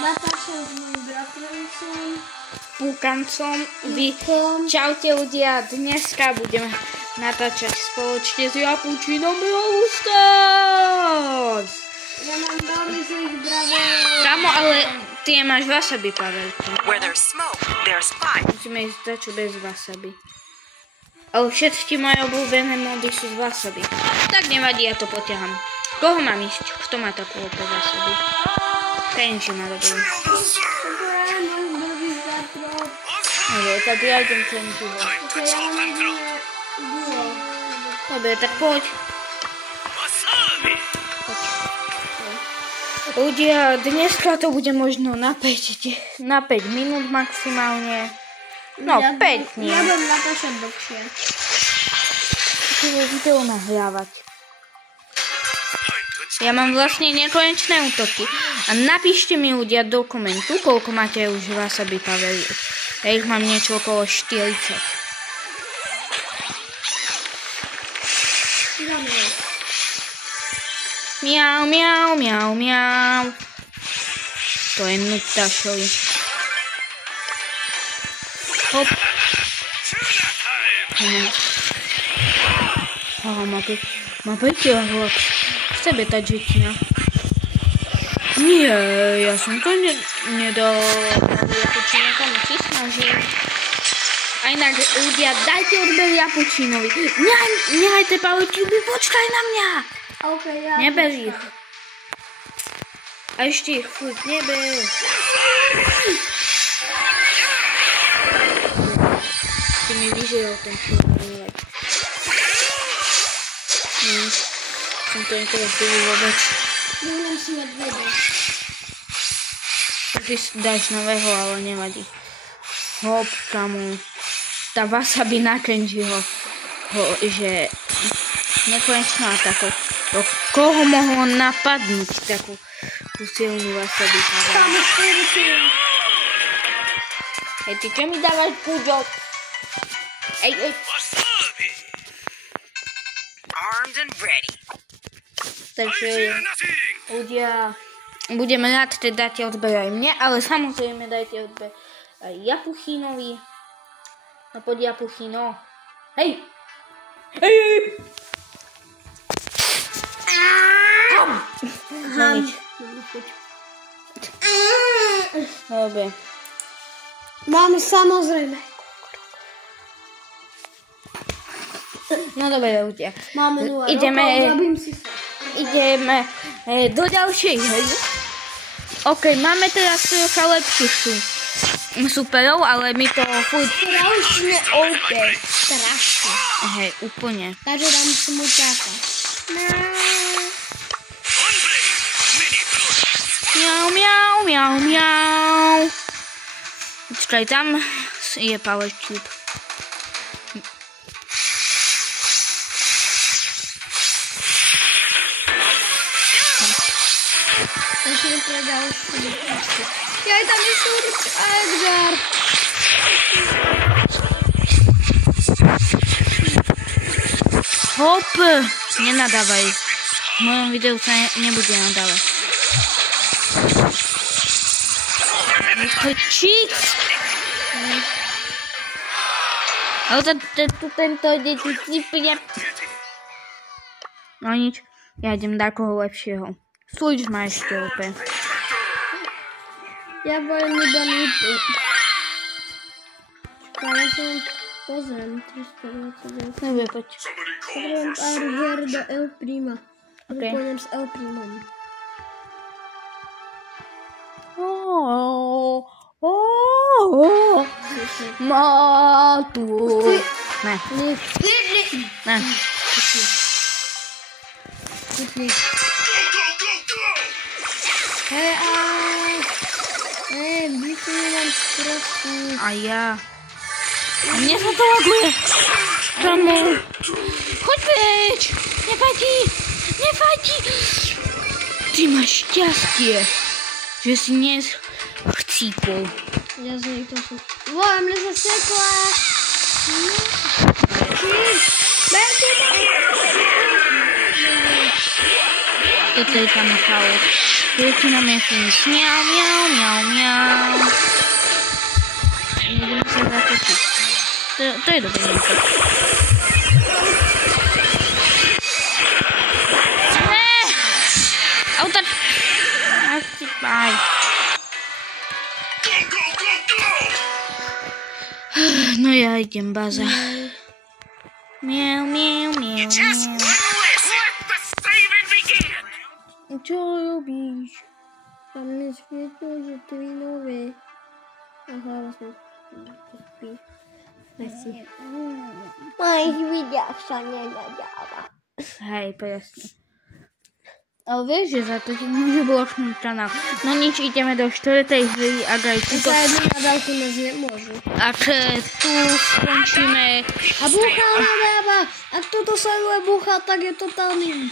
Natáša s mojím bratrancom. Púkancom. Čaute ľudia, dneska budeme natáčať spoločne s Japučinom Brawl Stars. Ja mám veľmi zlých bravov. Kamo, ale ty máš wasabi, Pavelky. Where there's smoke, there's fire. Musíme ísť dačo bez wasabi. Ale všetky moje obľúbené mody sú z wasabi. Tak nevadí, ja to poťahám. Koho mám ísť? Kto má takú opäť wasabi? Kenji má dobrú. Dobre, tak ja idem Kenjiho. Dobre, tak poď. Ľudia, dneska to bude možno na 5 minút maximálne. No, 5 nie. Ja budem natáčať dlhšie. To je video nahrávať. Ja mám vlastne nekonečné útoky. A napíšte mi ľudia do komentu, koľko máte už wasabi, Pavel. Ja ich mám niečo okolo 40. Miau, miau, miau, miau. To je Nutašovi. Hop. Má 5 kg. Chce tá džetina. Nie, ja som to nedal. Japučina tam si snažil. A inak ľudia, dajte odber Japučinovi. Nehajte Pavelky, počkaj na mňa. Okay, ja Neber ich. A ešte ich furt neber. Ty mi vyžil ten človek. Som to nechcel vôbec. Budem si medveda. Ty si dáš nového, ale nevadí. Hop, kamu. Tá wasabi na Kenjiho. Že nekonečná takou. Koho mohlo napadnúť takú silnú wasabi? Hej, ty čo mi dávaš púďok? Ej. Armed and ready. Takže ľudia, budeme rád, teda dáte odber aj mne, ale samozrejme dajte odber aj Japuchinovi. No poď Japuchino. Hej! Hej! No nič. Dobre. Mám samozrejme. No dobre ľudia. Máme 0 Ideme do ďalšej hry. OK, máme teraz trocha lepších superov, ale my to furt... Strašne OK. Strašne. Hej, úplne. Takže dám smuťáka. Miau, miau, miau, miau. Počkaj, tam je power cube. Ja tam je Surk a Edgar. Hop, nenadávaj. V mojom videu sa nebude nadávať. Cheats! Ale tento deti cipne. No nič, ja idem do koho lepšieho. Switch má ešte opäť. Ja budem iba Nipu. Ja sa pozriem. 329. Dobre, poď. Potrebujem Arger do El Prima. OK. Pôjdem s El Primom. Má tu. Ne. Ne. Hej, blíky mám sprostú. A ja. A mne sa to laguje. Kamo. Choď preč. Nevadí. Ty máš šťastie, že si chcípol. Ja z nej to som... Mne sa sekla. Toto je tam chaos. Začíname finish. Miau, miau, miau, miau. Ideme sa zatočiť. To je dobrý nápad. Ne! Auta! Aj. No ja idem, baza. Miau, miau, miau, Just miau. wouldn't listen. Let the saving begin. Čo robíš? Tam mi svietlo, že to je nové. Aha, vlastne to spíš. Asi. Mojich videách sa nenadáva. Hej, presne. Ale vieš, že za to ti môže bločnúť kanál. No nič, ideme do 4. hry, ak aj túto... Za jednu nadávku nás nemôžu. Ak tu skončíme... A búcha nadáva! Ak toto sleduje búcha, tak je totálny.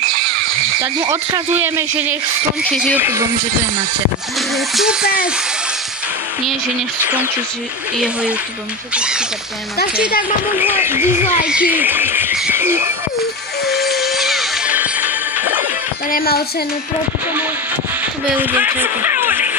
Tak mu odkazujeme, že nech skončí s YouTubeom, že to je na cenu. Tupec! Nie, že nech skončí s jeho YouTubeom, že to je na Tak či cenu. tak mám dislajky. To nemalo cenu, proti tomu. To bude ľudia čakať. Ruin it.